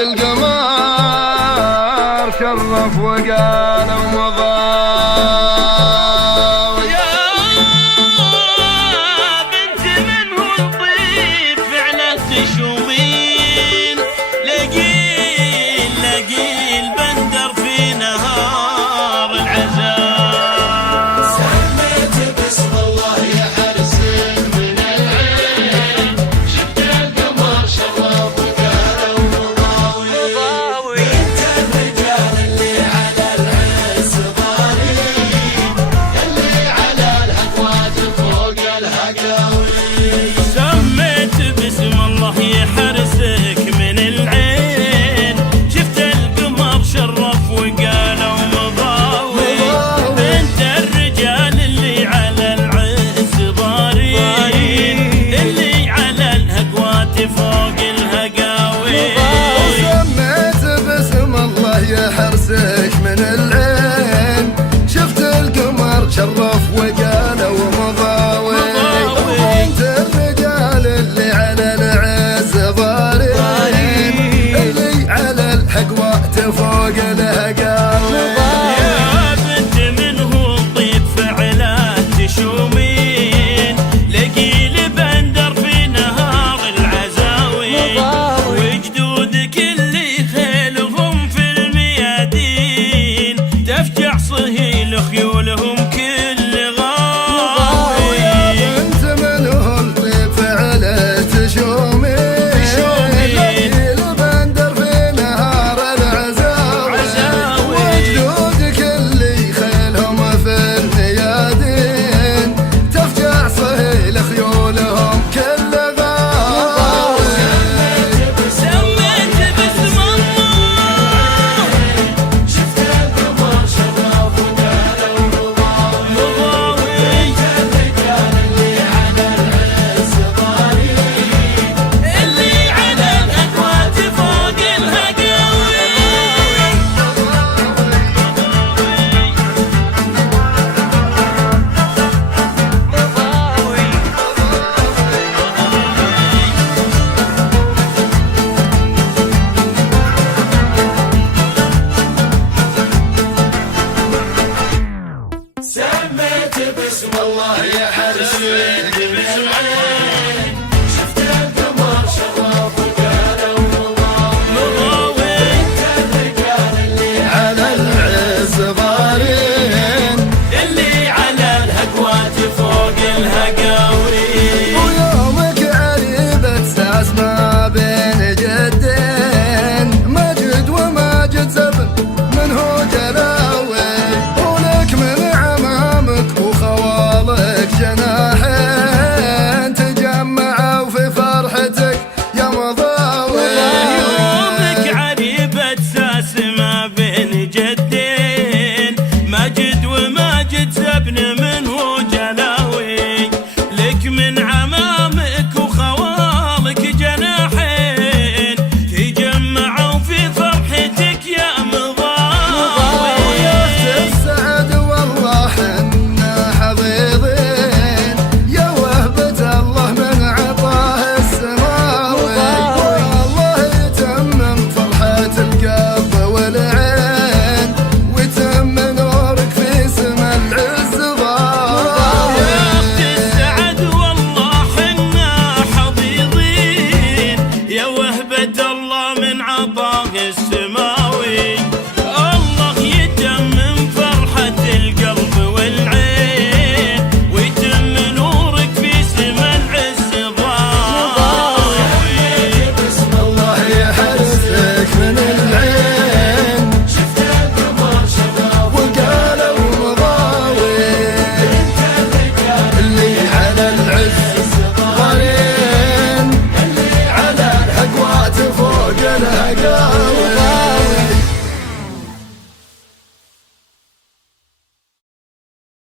القمر شرف وقال ومضى. حرسك من العين شفت القمر شرف وقال ومضاوي. انت الرجال اللي على العز ضارين اللي على الحق وقت فوق الهقاوي. يا بنت منه الطيب فعلات تشومين لقيل بندر في نهار العزاوي وجدودك اللي خيلهم تفجع صهيل خيولهم كل غاوي. انت منه الطيب فعلة تشومي لقيل بندر في نهار العزاوي وجدودك اللي خيلهم في الميادين تفجع صهيل خيولهم كل غاوي. سميت باسم الله شفت القمر شرف وقال ومضاوي. اللي على الأكوات فوق الهقاوي. سميت باسم الله يا حرسك